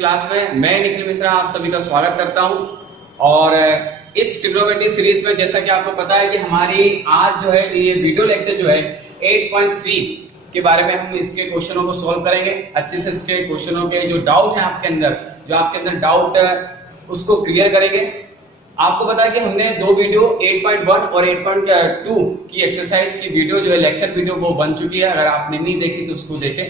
Class में मैं निखिल मिश्रा आप सभी का स्वागत करता हूं। और इस ट्रिग्नोमेट्री सीरीज में जैसा कि आपको पता है कि हमारी आज जो है ये वीडियो लेक्चर जो है 8.3 के बारे में हम इसके क्वेश्चनों को सॉल्व करेंगे। अच्छे से इसके क्वेश्चनों के जो डाउट है आपके अंदर, जो आपके अंदर डाउट है उसको क्लियर करेंगे। आपको पता है कि हमने दो वीडियो 8.1 और 8.2 की एक्सरसाइज की वीडियो जो है लेक्चर वीडियो वो बन चुकी है। अगर आपने नहीं देखी तो उसको देखें।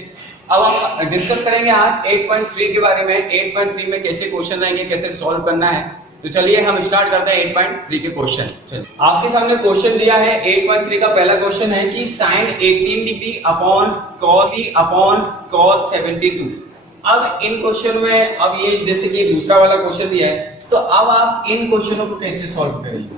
अब हम डिस्कस करेंगे आज 8.3 के बारे में। 8.3 में कैसे क्वेश्चन आएंगे, कैसे सॉल्व करना है। तो चलिए हम स्टार्ट करते हैं 8.3 के क्वेश्चन। आपके सामने क्वेश्चन दिया है 8.3 का पहला क्वेश्चन है कि sin 18 डिग्री अपॉन cos 72। अब इन क्वेश्चन में अब ये जैसे कि दूसरा वाला क्वेश्चन दिया है, तो अब आप इन क्वेश्चनों को कैसे सॉल्व करेंगे,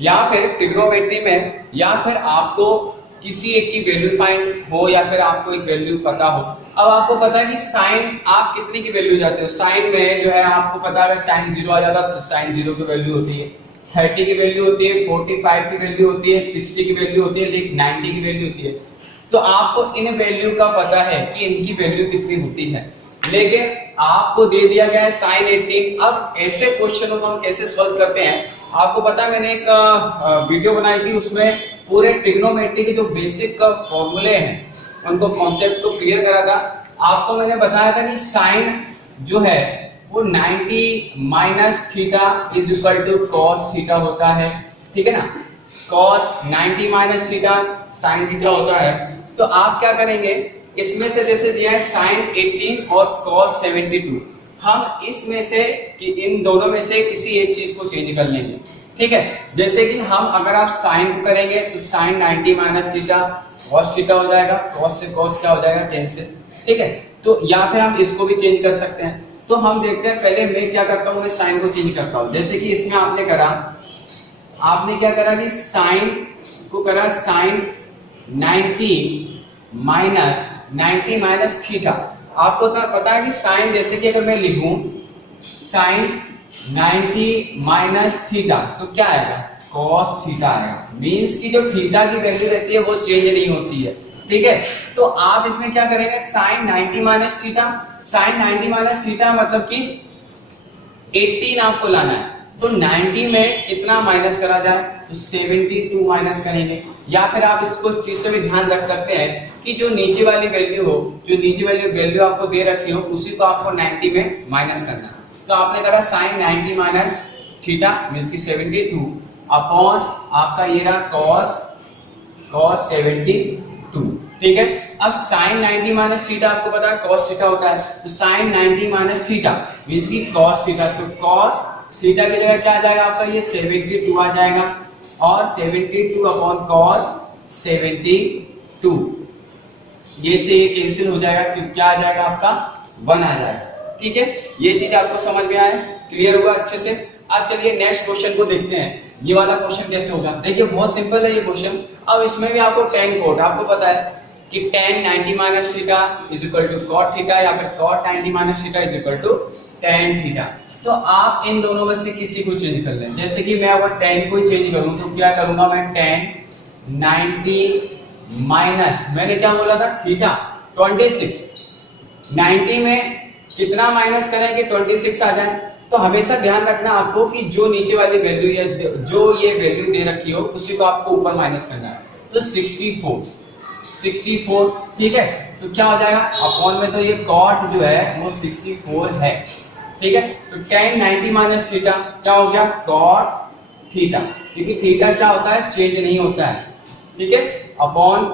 या फिर ट्रिग्नोमेट्री में या फिर आपको किसी एक की वैल्यू फाइंड हो या फिर आपको एक वैल्यू पता हो। अब आपको पता है कि साइन आप कितनी की वैल्यू जाते हो। साइन में जो है आपको पता है साइन 0 आ जाता है। साइन 0 की वैल्यू होती है 30 की वैल्यू होती है, 45 की वैल्यू होती है, 60 की वैल्यू होती है, लेकिन 90 की वैल्यू होती है। तो आपको इन वैल्यू का पता है कि इनकी वैल्यू कितनी होती है, लेकिन आपको दे दिया गया है साइन 18। अब ऐसे क्वेश्चनों को हम कैसे सॉल्व करते हैं, आपको पता है मैंने एक वीडियो बनाई थी, उसमें पूरे ट्रिग्नोमेट्री के जो बेसिक फॉर्मूले हैं उनको कॉन्सेप्ट को क्लियर करा था। आपको मैंने बताया था कि साइन जो है वो 90 minus theta is equal to cos theta होता है, ठीक है ना। Cos 90 minus theta sine theta होता है। तो आप क्या करेंगे, इसमें से जैसे दिया है साइन 18 और cos 72, हम इसमें से कि इन दोनों में से किसी एक चीज को चेंज कर लेंगे, ठीक है। जैसे कि हम अगर आप साइन को करेंगे तो sine 90 minus theta cos theta हो जाएगा, cos से cos क्या हो जाएगा, कैंसिल, ठीक है। तो यहाँ पे हम इसको भी चेंज कर सकते हैं। तो हम देखते हैं, पहले मैं क्या करता हूँ, मैं साइन को चेंज करता हूँ। जैसे कि इसमें आपने क्या करा कि साइन को करा साइन 90 माइनस थीटा। आपको तो पता है कि साइन, जैसे कि अगर मैं लिखूं साइन 90 माइनस थीटा तो क्या आएगा, cos थीटा आएगा। मींस की जो थीटा की वैल्यू रहती है वो चेंज नहीं होती है, ठीक है। तो आप इसमें क्या करेंगे, sine 90 minus theta, sine 90 minus theta मतलब कि 18 आपको लाना है। तो 90 में कितना माइनस करा जाए, तो 72 माइनस करेंगे। या फिर आप इसको इस चीज से भी ध्यान रख सकते हैं कि जो नीचे वाली वैल्यू हो, जो नीचे वाली वैल्यू आपको दे रखी हो, उसी को आपको 90 में माइनस करना है। तो आपने करा साइन 90 माइनस थीटा मींस की 72 अपॉन आपका ये रहा cos 72, ठीक है। अब साइन 90 माइनस थीटा आपको पता है cos थीटा होता है, तो साइन 90 माइनस थीटा मींस की cos थीटा, तो cos थीटा की जगह क्या आ जाएगा आपका, ये 72 आ जाएगा। और 72 अपॉन cos 72, ये से ये कैंसिल हो जाएगा, तो क्या आ जाएगा आपका 1 आ जाएगा, ठीक है। ये चीज आपको समझ में आए, क्लियर हुआ अच्छे से। अब चलिए नेक्स्ट क्वेश्चन को देखते हैं। ये वाला क्वेश्चन कैसे होगा, देखिए बहुत सिंपल है ये क्वेश्चन। अब इसमें भी आपको tan कोट, आपको पता है कि tan 90 minus theta is equal to cot theta, या फिर cot 90 minus theta is equal to tan theta. तो आप इन दोनों में से किसी को चेंज कर लें। जैसे कि मैं अगर tan को ही चेंज करूं तो क्या करूंगा मैं, tan 90 माइनस, मैंने क्या बोला था, थीटा 26। 90 में कितना माइनस करें कि 26 आ जाए। तो हमेशा ध्यान रखना आपको कि जो नीचे वाली वैल्यू या जो ये वैल्यू दे रखी हो उसी को आपको ऊपर माइनस करना है। तो 64, ठीक है। तो क्या हो जाएगा, अपॉन में तो ये cot जो है वो 64 है, ठीक है। तो tan 90 माइनस थीटा क्या हो गया, cot थीटा, क्योंकि थीटा क्या होता है, चेंज नहीं होता है, ठीक है। अपॉन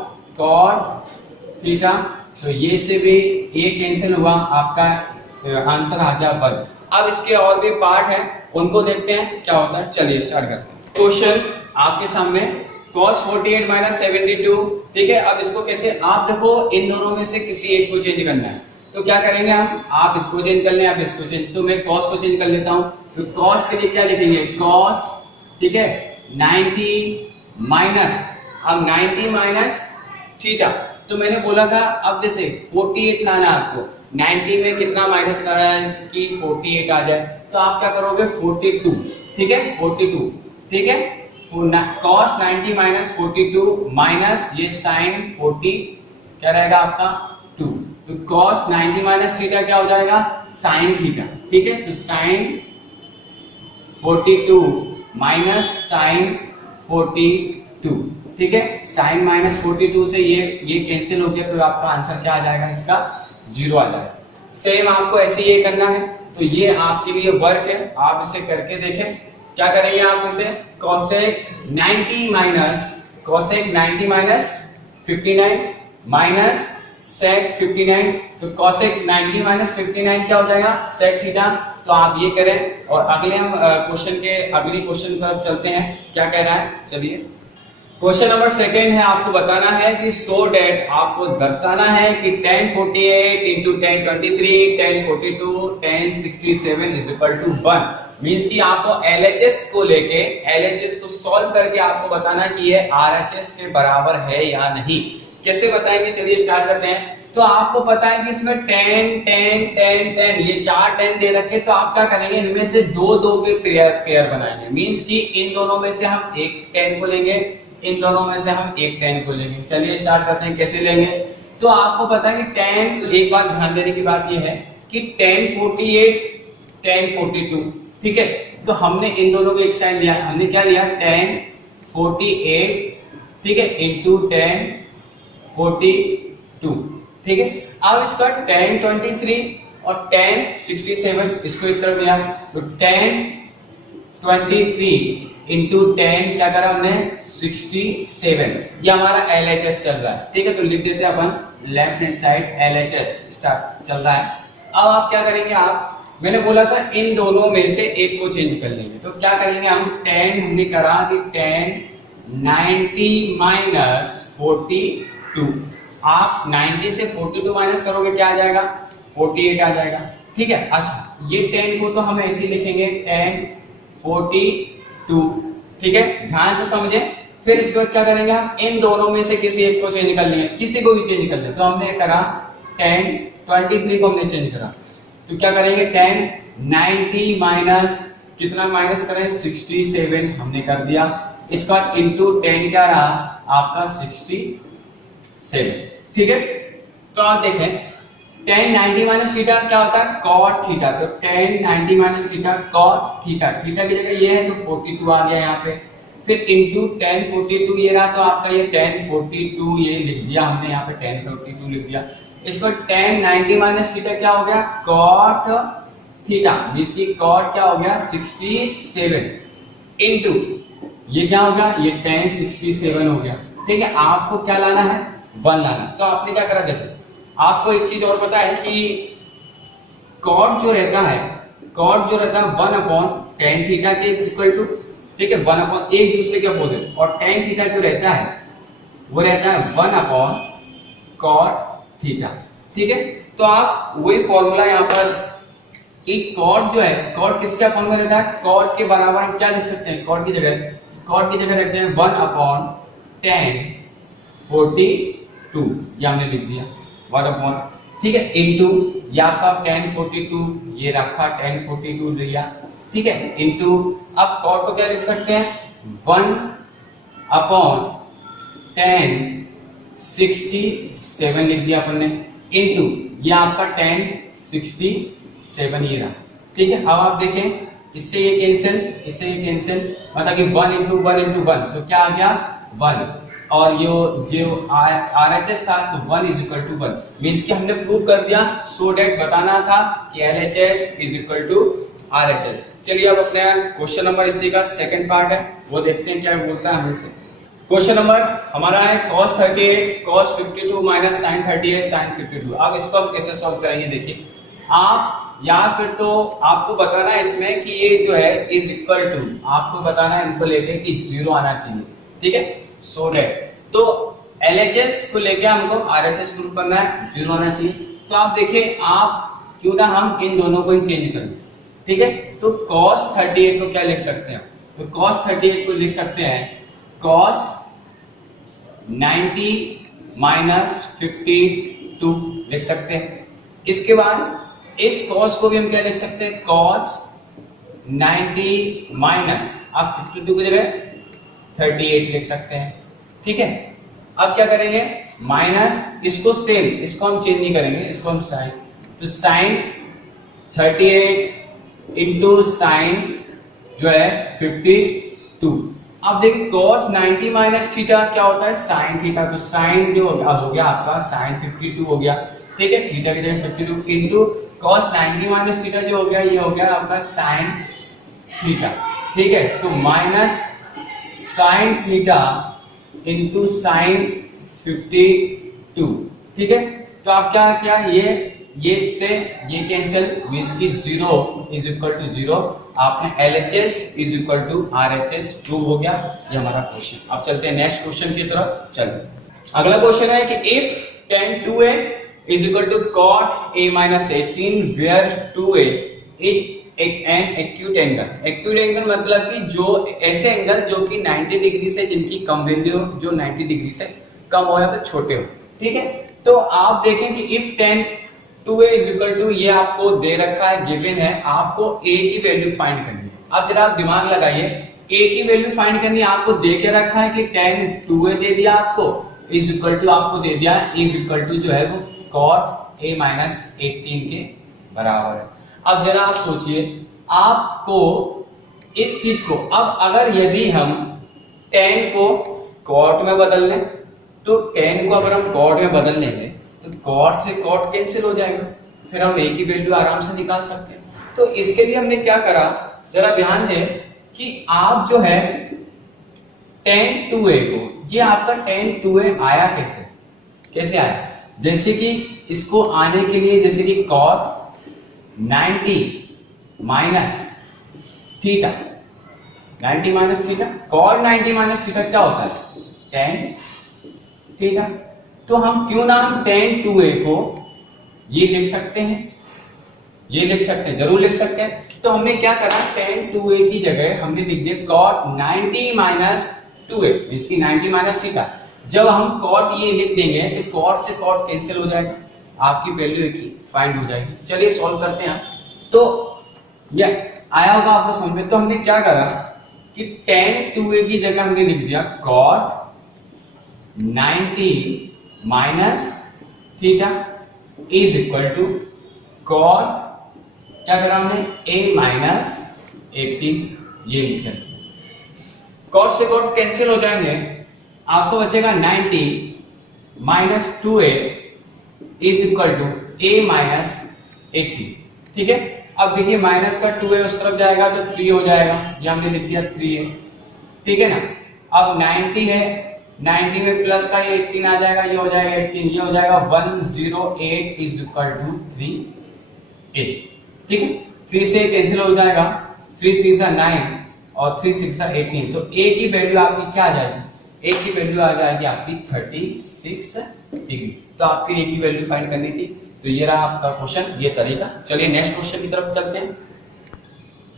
cot थीटा, तो ये से भी ये कैंसिल हुआ, आपका आंसर आ गया 1। अब इसके और भी पार्ट है, उनको देखते हैं क्या होता है। चलिए स्टार्ट करते हैं। क्वेश्चन आपके सामने cos 48 माइनस 72, ठीक है। अब इसको कैसे, आप देखो इन दोनों में से किसी एक को चेंज करना है। तो क्या करेंगे हम, आप इसको चेंज कर लें, आप इसको चेंज, तो मैं cos को चेंज कर लेता हूं। तो cos के लिए क्या लिखेंगे, cos, ठीक है, 90 माइनस, अब 90 माइनस थीटा। तो मैंने बोला था अब जैसे 48 लाना है आपको, 90 में कितना माइनस करा है कि 48 आ जाए। तो आप क्या करोगे, 42, ठीक है, 42, ठीक है। cos 90 माइनस 42 माइनस ये sin 40 क्या रहेगा आपका 2। तो cos 90 माइनस थीटा क्या हो जाएगा, sin थीटा। ठीक है, तो sin 42 माइनस sin 42। ठीक है, sin माइनस 42 से ये कैंसिल हो गया, तो आपका आंसर क्या आ जाएगा, इसका 0 आ जाएगा। सेम आपको ऐसे ये करना है, तो ये आपके लिए वर्क है, आप इसे करके देखें। क्या करेंगे आप इसे, cosec 90 माइनस 59 माइनस sec 59, तो cosec 90 माइनस 59 क्या हो जाएगा, sec थीटा। तो आप ये करें और अगले हम अगले क्वेश्चन पर चलते हैं। क्या कह रहा है, चलिए क्वेश्चन नंबर सेकंड है, आपको बताना है कि सो डेट, आपको दर्शाना है कि 1048 into 1023 1042 1067 is equal to 1। Means कि आपको LHS को लेके LHS को सॉल्व करके आपको बताना कि ये RHS के बराबर है या नहीं। कैसे बताएंगे, चलिए स्टार्ट करते हैं। तो आपको पता है कि इसमें 10 10 10 10 ये 4 10 दे रखे, तो आप क्या करेंगे, इनमें से दो के पेयर बनाएंगे। मींस कि इन दोनों में से हम एक 10 को लेंगे, इन दोनों में से हम एक 10 को लेंगे। चलिए स्टार्ट करते हैं, कैसे लेंगे। तो आपको पता है कि 10, एक बात ध्यान देने की बात यह है कि 1048 1042, ठीक है, तो हमने इन दोनों को एक साइड लिया, हमने क्या लिया 1048, ठीक है, इंटू 1042, ठीक है। अब इसका 1023 और 1067 इसको एक तरफ लिया, तो 1023 इंटू 10 क्या करा हमने 67, ये हमारा LHS चल रहा है। ठीक है, तो लिख देते हैं अपन left hand side LHS start चल रहा है। अब आप क्या करेंगे, आप मैंने बोला था इन दोनों में से एक को चेंज कर लेंगे, तो क्या करेंगे हम 10 हमने करा कि 1090 माइनस 42, आप 90 से 42 माइनस करोगे क्या आ जाएगा 48 आ जाएगा। ठीक है, अच्छा ये 10 को तो हम ऐसे ही लिखेंगे 1042, ठीक है, ध्यान से समझे। फिर इसके बाद क्या करेंगे हम इन दोनों में से किसी एक को चेंज कर लिए, किसी को भी चेंज कर लिया, तो हमने करा 1023 को हमने चेंज करा, तो क्या करेंगे 1090 माइनस कितना माइनस करें 67 हमने कर दिया। इसका इंटू 10 क्या रहा आपका 67, ठीक है। तो आप देखें 1090 माइनस थीटा क्या होता है cot थीटा, तो 1090 minus theta cot theta, theta की जगह ये है तो 42 आ गया यहाँ पे, फिर इंटू 1042 ये रहा, तो आपका ये 1042 ये लिख दिया हमने यहाँ पे 1042 लिख दिया। इसको 1090 माइनस थीटा क्या हो गया cot थीटा, जिसकी cot क्या हो गया 67 इंटू ये क्या हो गया ये 1067 हो गया। ठीक है, आपको क्या लाना है 1 लाना, तो आपने क्या करा देखो, आपको एक चीज और पता है कि cot जो रहता है 1/10 थीटा के इक्वल टू, ठीक है, 1 एक दूसरे के अपोजिट, और tan थीटा जो रहता है वो रहता है 1/cot थीटा। ठीक है, तो आप वही फॉर्मूला यहाँ पर कि cot जो है cot किसके अपॉन में रहता है, cot के बराबर हम क्या लिख सकते हैं, cot की जगह रखते हैं 1/1042, ये हमने लिख दिया 1/, ठीक है, इंटू ये आपका 1042 ये रखा 1042 लिया, ठीक है, इंटू अब cot को क्या लिख सकते हैं 1/1067 लिख दिया अपन ने, इंटू ये आपका 1067 ये रहा। ठीक है, अब आप देखें इससे ये कैंसिल, मतलब कि 1 इंटू 1 इंटू 1 तो क्या आ गया 1, और ये जो RHS था तो 1 इज इक्वल टू 1, मीन्स कि हमने प्रूव कर दिया। सो डेट बताना था कि LHS is equal to RHS। चलिए अब अपने क्वेश्चन नंबर इसी का सेकंड पार्ट है वो देखते हैं क्या बोलता है हमसे। क्वेश्चन नंबर हमारा है cos 38 cos 52 minus sin 38 sin 52। अब इसको हम कैसे सॉल्व करेंगे, देखिए आप, या फिर तो आपको बताना है इसमें कि ये जो है इज इक्वल टू, आपको बताना है इनको लेके कि 0 आना चाहिए। ठीक है, सो डेट तो LHS को लेके हमको RHS प्रूव करना है 0 आना चाहिए। तो आप देखिए, आप क्यों ना हम इन दोनों को चेंज करें। ठीक है, तो cos 38 को क्या लिख सकते हैं, तो cos 38 को लिख सकते हैं cos 90 माइनस 52 लिख सकते हैं। इसके बाद इस cos को भी हम क्या लिख सकते हैं cos 90 माइनस आप 52 की जगह 38 लिख सकते हैं। ठीक है, अब क्या करेंगे माइनस इसको सेम, इसको हम चेंज नहीं करेंगे, इसको हम साइन, तो साइन 38 इंटू साइन जो है 52। अब देखिए cos 90 माइनस थीटा क्या होता है, साइन थीटा, तो साइन जो हो गया आपका साइन 52 हो गया, ठीक है, थीटा की जगह 52 इंटू cos 90 माइनस थीटा जो हो गया ये हो गया आपका साइन थीटा, ठीक है, तो minus sine theta into sine 52, ठीक है। तो आप क्या क्या ये इससे ये कैंसिल, मींस की 0 इज इक्वल टू 0, आपने LHS is equal to RHS prove हो गया, ये हमारा क्वेश्चन। अब चलते हैं नेक्स्ट क्वेश्चन की तरफ। चलिए अगला क्वेश्चन है कि if tan 2a is equal to cot a minus 18 where 2a is an acute angle. Acute angle मतलब कि जो ऐसे एंगल जो कि 90 डिग्री से जिनकी कम वैल्यू हो, जो 90 डिग्री से कम हो या तो छोटे हो, ठीक है। तो आप देखें कि if tan 2a is equal to, ये आपको दे रखा है, गिवन है, आपको a की वैल्यू फाइंड करनी है। अब जरा आप दिमाग लगाइए, a की वैल्यू फाइंड करनी है, आपको दे के रखा है कि tan 2a दे दिया आपको, इज इक्वल टू आपको दे दिया इज इक्वल टू जो है वो cot a माइनस 18 के बराबर है। अब जरा आप सोचिए, आपको इस चीज को, अब अगर यदि हम tan को cot में बदल लें, तो tan को अगर हम cot में बदल लेंगे तो cot से cot कैंसिल हो जाएगा, फिर हम a की वैल्यू आराम से निकाल सकते हैं। तो इसके लिए हमने क्या करा, जरा ध्यान दें कि आप जो है tan 2a को, ये आपका tan 2a आया कैसे आया, जैसे कि इसको आने के लिए जैसे कि cot 90 minus theta, 90 minus theta, cot 90 minus theta क्या होता है, tan थीटा। तो हम क्यों ना हम tan 2a को ये लिख सकते हैं, ये लिख सकते हैं, जरूर लिख सकते हैं। तो हमने क्या करा, tan 2a की जगह हमने लिख दिया cot 90 माइनस 2a, इसकी 90 माइनस थीटा। जब हम cot ये लिख देंगे तो cot से cot कैंसिल हो जाएगा, आपकी वैल्यू की फाइंड हो जाएगी। चलिए सॉल्व करते हैं। तो ये आया होगा आपको समझ में। तो हमने क्या करा कि tan 2a की जगह हमने लिख दिया cot 90 minus theta is equal to cot, क्या करा हमने, a माइनस 18, ये लिखा। cot से cot कैंसिल हो जाएंगे, आपको बचेगा 90 minus 2a is equal to a minus 18, ठीक है। अब देखिए माइनस का 2a उस तरफ जाएगा तो 3 हो जाएगा, ये हमने लिख दिया 3 है, ठीक है ना। अब 90 है, 90 में प्लस का ये 18 आ जाएगा, ये हो जाएगा 18, ये हो जाएगा 108 इज इक्वल टू 3a, ठीक है। 3 से कैंसिल हो जाएगा, 3 3 सा 9 और 3 6 सा 18, तो a की वैल्यू आपकी क्या आ जाएगी, a की वैल्यू आ जाएगी आपकी 36 डिग्री। तो आपकी a की वैल्यू फाइंड करनी थी। तो ये रहा आपका क्वेश्चन, ये तरीका। चलिए नेक्स्ट क्वेश्चन की तरफ चलते हैं।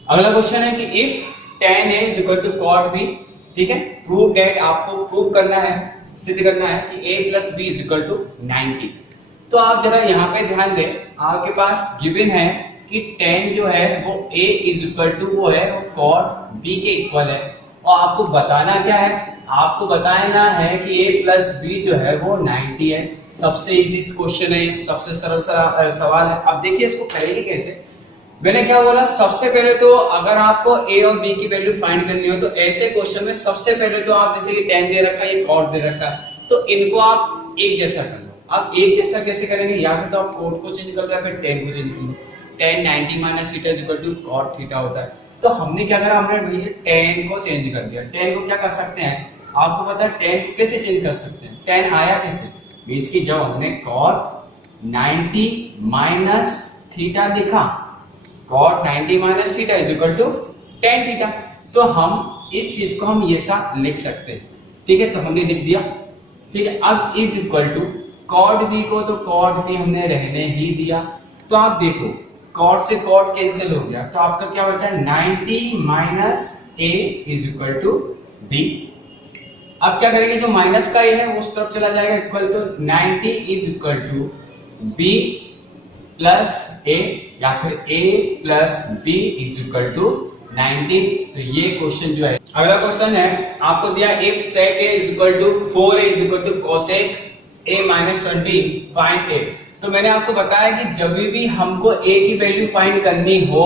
अगला क्वेश्चन है कि if tan a is equal to cot b, ठीक है, प्रूव दैट, आपको प्रूव करना है, सिद्ध करना है कि a plus b is equal to 90। तो आप जरा यहाँ पे ध्यान दें, आपके पास गिवन है कि tan जो है वो a is equal to वो है वो cot b के इक्वल है, और आपको बताना क्या है, आपको बताना है कि a plus b जो है वो 90 है। सबसे इजी क्वेश्चन है, सबसे सरल सवाल है। अब देखिए इसको करेंगे कैसे। मैंने क्या बोला, सबसे पहले तो अगर आपको a और b की वैल्यू फाइंड करनी हो तो ऐसे क्वेश्चन में सबसे पहले तो आप जैसे कि tan दे रखा है, ये cot दे रखा है, तो इनको आप एक जैसा कर लो। आप एक जैसा कैसे करेंगे, या फिर तो आप cot को चेंज कर लो या फिर tan को चेंज कर लो। tan 90 minus theta is equal to cot theta होता है। तो हमने क्या करा, हमने भैया tan को चेंज कर दिया। tan को क्या कर सकते हैं, आपको पता है tan को कैसे चेंज कर सकते हैं, tan आया कैसे, इसकी जब हमने cot 90 माइनस थीटा लिखा, cot 90 minus theta is equal to tan theta, तो हम इस चीज को हम ये सा लिख सकते हैं, ठीक है। तो हमने लिख दिया, ठीक है। अब is equal to cot b को तो cot b हमने रहने ही दिया। तो आप देखो cot से cot कैंसिल हो गया, तो आपका क्या बचा, 90 minus a is equal to b। अब क्या करेंगे, जो माइनस का a है वो उस तरफ चला जाएगा, equal to 90 is equal to b plus a, या फिर a plus b is equal to 90। तो ये क्वेश्चन जो है, अगला क्वेश्चन है आपको दिया if sec a is equal to 4a is equal to cosec a minus 20 find a। तो मैंने आपको बताया कि जब भी हमको a की वैल्यू फाइंड करनी हो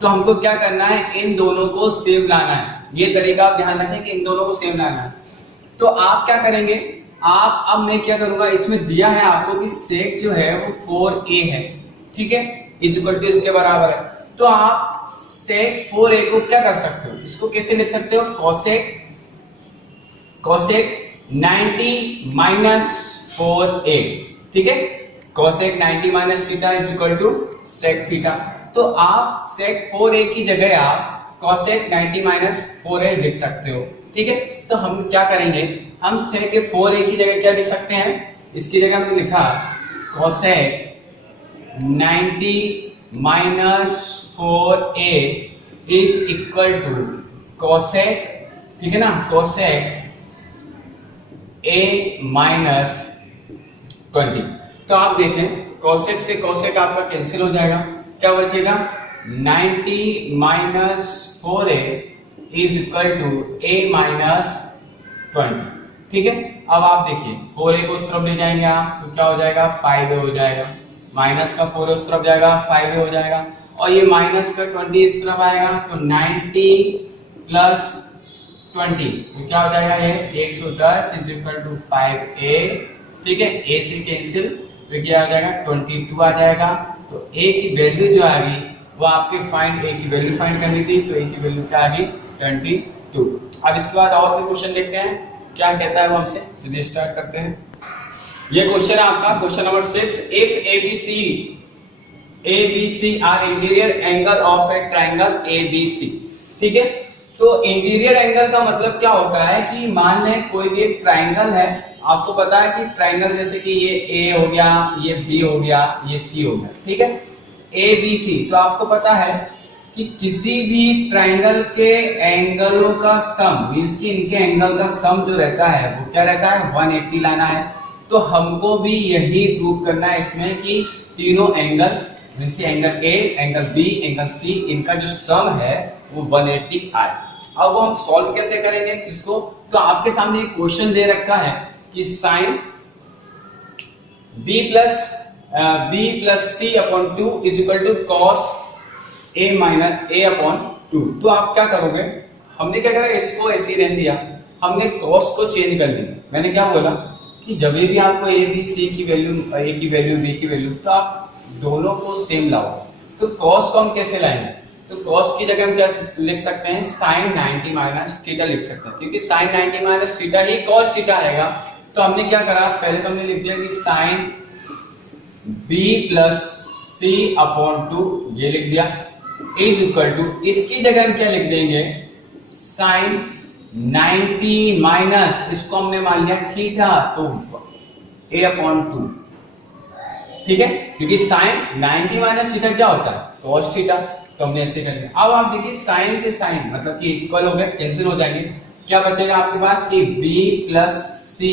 तो हमको क्या करना है, इन दोनों को सेम लाना है। ये तरीका आप ध्यान रखें कि इन दोनों को सेम लाना है। तो आप क्या करेंगे, आप अब मैं क्या करूंगा, इसमें दिया है आपको कि sec जो है वो 4a है, ठीक है, इज इक्वल टू इसके बराबर है। तो आप sec 4a को क्या कर सकते हो, इसको कैसे लिख सकते हो, cosec 90 माइनस 4a, ठीक है, cosec 90 minus theta is equal to sec theta. तो आप sec 4a की जगह आप cosec 90 माइनस 4a लिख सकते हो, ठीक है। तो हम क्या करेंगे, हम sec 4a की जगह क्या लिख सकते हैं, इसकी जगह हमने लिखा cosec 90 minus 4a is equal to cosec, ठीक है ना, cosec a माइनस 20। तो आप देखें cosec से cosec आपका कैंसिल हो जाएगा, क्या बचेगा, 90 minus 4a is equal to a minus 20, ठीक है। अब आप देखिए 4a को उस तरफ ले जाएंगे आप तो क्या हो जाएगा, 5a हो जाएगा, माइनस का 4a उस तरफ जाएगा, 5a हो जाएगा, और ये माइनस का 20 इस तरफ आएगा तो 90 प्लस 20 तो क्या हो जाएगा, ये 110 इज इक्वल टू 5a, ठीक है, a से कैंसिल तो क्या आ जाएगा, 22 आ जाएगा। तो a की वैल्यू जो आ गई वो आपके फाइंड a की वैल्यू फाइंड करनी थी, तो a की वैल्यू क्या आ गई, 22। अब इसके बाद और भी क्वेश्चन देखते हैं क्या कहता है वो हमसे, सीधे स्टार्ट करते हैं। ये क्वेश्चन है आपका question number 6, if ABC are interior angle of a triangle ABC, ठीक है। तो इंटीरियर एंगल का मतलब क्या होता है कि मान लें कोई भी एक ट्रायंगल है, आपको पता है कि ट्रायंगल जैसे कि ये A हो गया, ये B हो गया, ये C हो गया, ठीक है, ABC। तो आपको पता है कि किसी भी ट्रायंगल के एंगलों का सम मींस कि इनके एंगल का सम जो रहता है वो क्या रहता है, 180 लाना है। तो हमको भी यही प्रूव करना है इसमें कि तीनों angle means angle A, angle B, angle C, इनका जो सम है वो 180 आए। अब वो हम सॉल्व कैसे करेंगे किसको, तो आपके सामने एक क्वेश्चन दे रखा है कि sine b plus c upon 2 is equal to cos a minus a upon 2। तो आप क्या करोगे, हमने क्या करा, इसको ऐसे ही रहने दिया, हमने कॉस को चेंज कर लिया। मैंने क्या बोला कि जब भी आपको a b c की वैल्यू, a की वैल्यू b की वैल्यू, तो आप दोनों को सेम लाओ। तो कॉस को हम कैसे लाएंगे, तो कॉस की जगह हम क्या लिख सकते हैं, साइन 90 माइनस थीटा लिख सकते हैं, क्योंकि साइन 90 माइनस थीटा ही कॉस थीटा आएगा। तो हमने क्या करा, पहले तो हमने लिख दिया कि sine b plus c upon 2 ये लिख दिया इज इक्वल टू, इसकी जगह हम क्या लिख देंगे, साइन 90 माइनस इसको हमने मान लिया थीटा, तो a अपॉन 2, ठीक है, क्योंकि साइन 90 माइनस थीटा क्या होता है, कॉस थीटा। तो हमने ऐसे कर लिया। अब आप देखिए साइन से साइन मतलब कि इक्वल हो गए, कैंसिल हो जाएंगे, क्या बचेगा आपके पास कि b प्लस c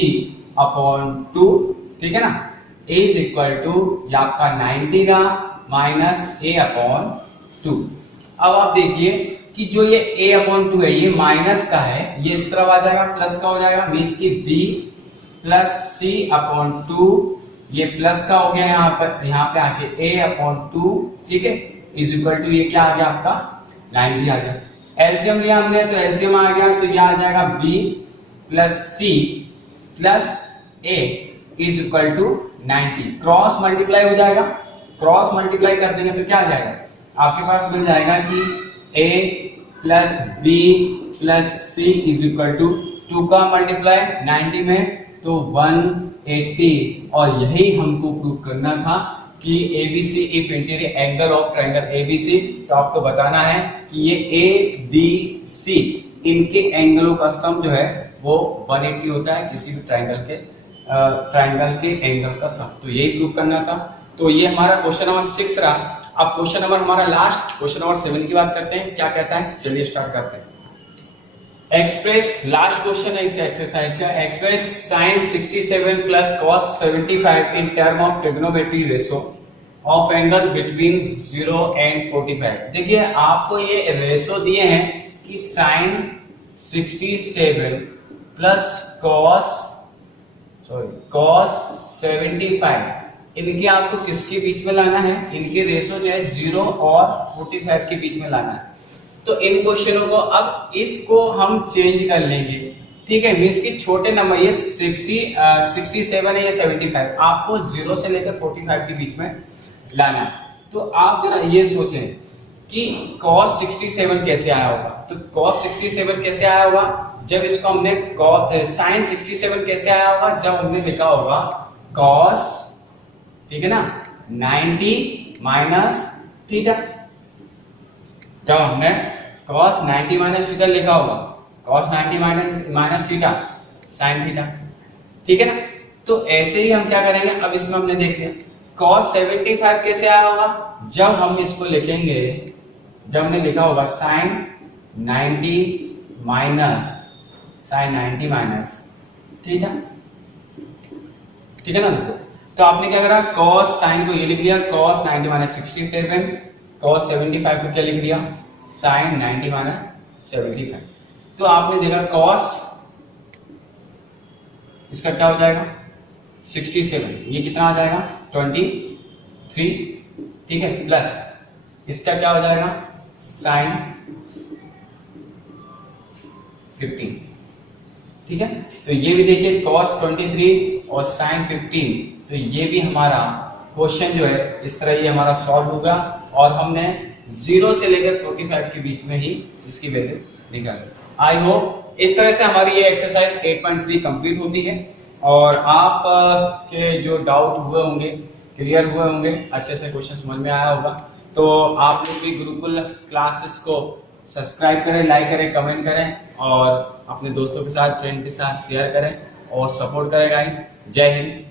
अपॉन 2, ठीक है ना, इज इक्वल टू ये आपका 90 का माइनस a अपॉन 2। अब आप देखिए कि जो ये a अपॉन 2 है ये माइनस का है, ये इस तरफ आ जाएगा, प्लस का हो जाएगा, मींस की b प्लस c अपॉन 2 ये प्लस का हो गया, यहाँ पे आके a अपॉन 2, ठीक है, इज इक्वल टू ये क्या आ गया आपका 90 आ गया। एलसीएम लिया हमने तो एलसीएम आ गया, तो ये आ जाएगा b plus c plus a is equal to 90। Cross multiply हो जाएगा, क्रॉस मल्टीप्लाई कर देंगे तो क्या आ जाएगा, आपके पास मिल जाएगा कि a plus b plus c is equal to 2 का मल्टीप्लाई 90 में तो 180। और यही हमको प्रूव करना था कि ABC if interior angle of triangle ABC, तो आपको बताना है कि ये ABC इनके एंगलों का सम जो है वो 180 होता है, किसी भी ट्रायंगल के एंगल का सम। तो यही प्रूव करना था। तो ये हमारा क्वेश्चन नंबर 6 रहा। अब क्वेश्चन नंबर हमारा लास्ट क्वेश्चन नंबर 7 की बात करते हैं, क्या कहता है, चलिए स्टार्ट करते हैं। एक्सप्रेस लास्ट क्वेश्चन है इस एक्सरसाइज का, express sine 67 plus cos 75 in term of trigonometry ratio of angle between 0 and 45। देखिए आपको ये रेशो दिए हैं कि साइन 67 प्लस कॉस cos 75 इनके आपको किसके बीच में लाना है, इनके रेशो जो है 0 और 45 के बीच में लाना है। तो इन क्वेश्चनों को अब इसको हम चेंज कर लेंगे, ठीक है। मींस कि छोटे नंबर ये 67 है, ये 75 आपको 0 से लेकर 45 के बीच में लाना है। तो आप जरा ये सोचें कि cos 67 कैसे आया होगा। तो cos 67 कैसे आया होगा, जब इसको हमने sin 67 कैसे आया होगा, जब हमने लिखा होगा cos, ठीक है ना, 90 माइनस थीटा। जब हमने cos 90 माइनस थीटा लिखा होगा, cos 90 minus theta sin theta, ठीक है ना। तो ऐसे ही हम क्या करेंगे, अब इसमें हमने देख लिया cos 75 कैसे आया होगा, जब हम इसको लिखेंगे, जब हमने लिखा होगा sin 90 माइनस थीटा, ठीक है ना दोस्तों। तो आपने क्या करा, cos sin को ये लिख दिया cos 90 माइनस 67, cos 75 को क्या लिख दिया sin 90 माइनस 75। तो आपने देखा cos इसका क्या हो जाएगा 67, ये कितना आ जाएगा 23, ठीक है, प्लस इसका क्या हो जाएगा sin 15, ठीक है। तो ये भी देखिए cos 23 और sin 15, तो ये भी हमारा क्वेश्चन जो है इस तरह ये हमारा सॉल्व होगा और हमने 0 से लेकर 45 के बीच में ही इसकी वैल्यू निकाली। आई होप इस तरह से हमारी ये एक्सरसाइज 8.3 कंप्लीट होती है और आप के जो डाउट हुए होंगे क्लियर हुए होंगे, अच्छे से क्वेश्चन समझ में आया होगा। तो आप लोग भी गुरुकुल क्लासेस को सब्सक्राइब करें, लाइक करें, कमेंट करें और अपने दोस्तों के साथ, फ्रेंड के साथ शेयर करें और सपोर्ट करें गाइस। जय हिंद।